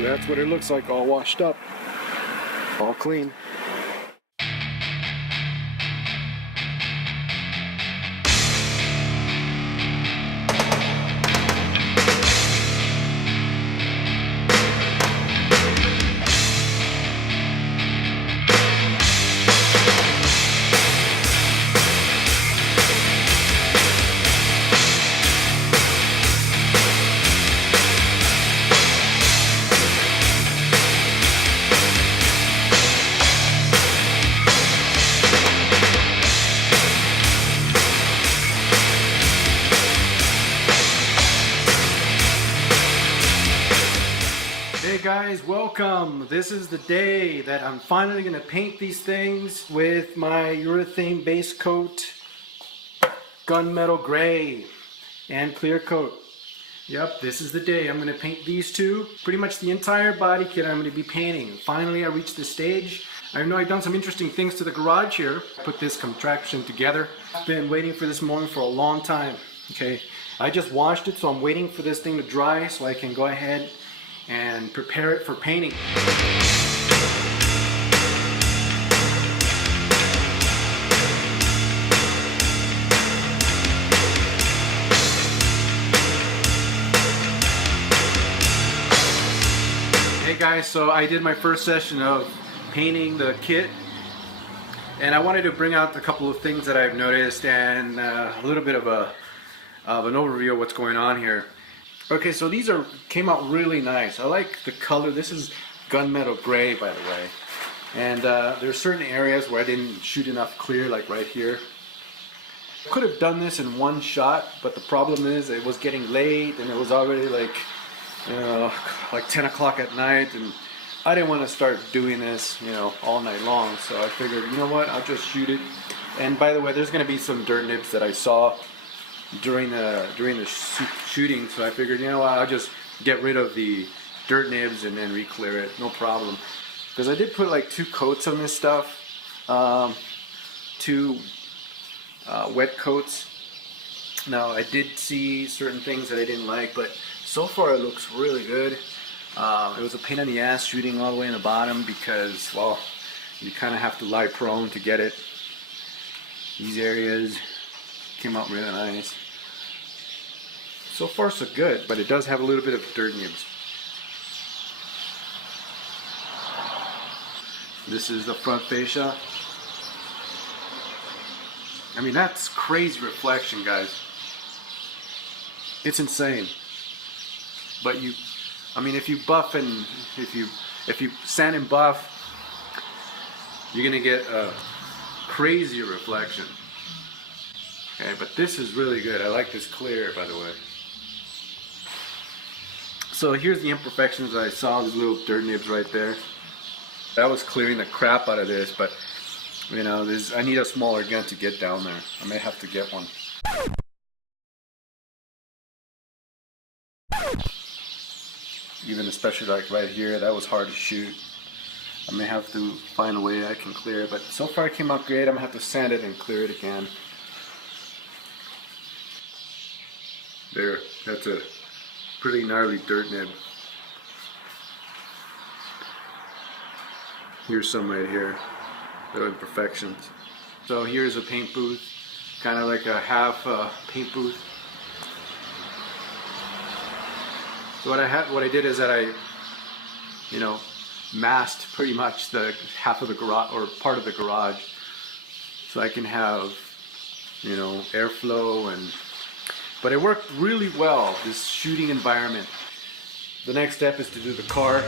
So that's what it looks like, all washed up, all clean. Hey guys, welcome. This is the day that I'm finally going to paint these things with my urethane base coat, gunmetal gray, and clear coat. Yep, this is the day. I'm going to paint these two. Pretty much the entire body kit I'm going to be painting. Finally, I reached this stage. I know I've done some interesting things to the garage here. Put this contraption together. I've been waiting for this moment for a long time. Okay, I just washed it, so I'm waiting for this thing to dry so I can go ahead and prepare it for painting. Hey guys, so I did my first session of painting the kit, and I wanted to bring out a couple of things that I've noticed and a little bit of an overview of what's going on here. Okay, so these came out really nice. I like the color. This is gunmetal gray, by the way. And there's certain areas where I didn't shoot enough clear, like right here. Could have done this in one shot, but the problem is it was getting late and it was already like 10 o'clock at night, and I didn't want to start doing this, all night long. So I figured, you know what, I'll just shoot it. And by the way, there's going to be some dirt nibs that I saw during the shooting, so I figured, you know what, I'll just get rid of the dirt nibs and then re-clear it, no problem. Because I did put like 2 coats on this stuff, 2 wet coats. Now I did see certain things that I didn't like, but so far it looks really good. It was a pain in the ass shooting all the way in the bottom because, well, you kind of have to lie prone to get it. These areas came out really nice. So far so good, but it does have a little bit of dirt nibs. This is the front fascia. I mean, that's crazy reflection, guys. It's insane. But if you buff and if you sand and buff, you're gonna get a crazy reflection. Okay, but this is really good. I like this clear, by the way. So here's the imperfections that I saw, these little dirt nibs right there. That was clearing the crap out of this, but I need a smaller gun to get down there. I may have to get one. Even especially like right here, that was hard to shoot. I may have to find a way I can clear it, but so far it came out great. I'm gonna have to sand it and clear it again. There, that's a pretty gnarly dirt nib. Here's some right here, little imperfections. So here's a paint booth, kind of like a half paint booth. So what I did is that I, masked pretty much the half of the garage or part of the garage, so I can have, airflow and. But it worked really well, this shooting environment. The next step is to do the car.